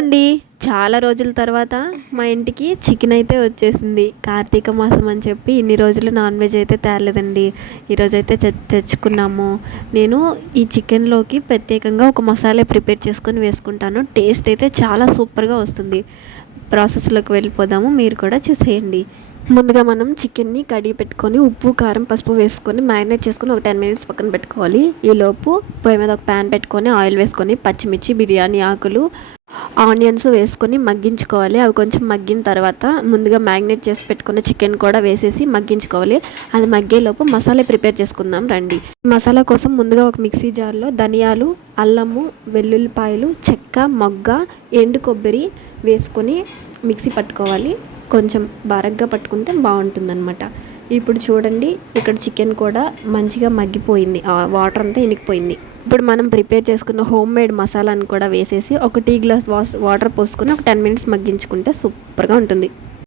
అండి. చాలా రోజుల తర్వాత మా ఇంటికి చికెన్ అయితే వచ్చేసింది. కార్తీక మాసం అని చెప్పి ఇన్ని రోజులు నాన్ వెజ్ అయితే తేలేదండి. ఈరోజైతే తెచ్చుకున్నాము. నేను ఈ చికెన్లోకి ప్రత్యేకంగా ఒక మసాలా ప్రిపేర్ చేసుకొని వేసుకుంటాను. టేస్ట్ అయితే చాలా సూపర్గా వస్తుంది. ప్రాసెస్లోకి వెళ్ళిపోదాము, మీరు కూడా చూసేయండి. ముందుగా మనం చికెన్ని కడిగి పెట్టుకొని ఉప్పు కారం పసుపు వేసుకొని మ్యారినేట్ చేసుకొని ఒక 10 మినిట్స్ పక్కన పెట్టుకోవాలి. ఈలోపు పొయ్యి మీద ఒక ప్యాన్ పెట్టుకొని ఆయిల్ వేసుకొని పచ్చిమిర్చి బిర్యానీ ఆకులు ఆనియన్స్ వేసుకొని మగ్గించుకోవాలి. అవి కొంచెం మగ్గిన తర్వాత ముందుగా మ్యారినేట్ చేసి పెట్టుకున్న చికెన్ కూడా వేసేసి మగ్గించుకోవాలి. అది మగ్గేలోపు మసాలా ప్రిపేర్ చేసుకుందాం రండి. మసాలా కోసం ముందుగా ఒక మిక్సీ జార్లో ధనియాలు, అల్లము, వెల్లుల్లిపాయలు, చెక్క, మొగ్గ, ఎండు కొబ్బరి వేసుకొని మిక్సీ పట్టుకోవాలి. కొంచెం బరగ్గా పట్టుకుంటే బాగుంటుందన్నమాట. ఇప్పుడు చూడండి, ఇక్కడ చికెన్ కూడా మంచిగా మగ్గిపోయింది, వాటర్ అంతా ఇనికిపోయింది. ఇప్పుడు మనం ప్రిపేర్ చేసుకున్న హోమ్ మేడ్ మసాలాను కూడా వేసేసి ఒక టీ గ్లాస్ వాటర్ పోసుకొని ఒక 10 మినిట్స్ మగ్గించుకుంటే సూపర్గా ఉంటుంది.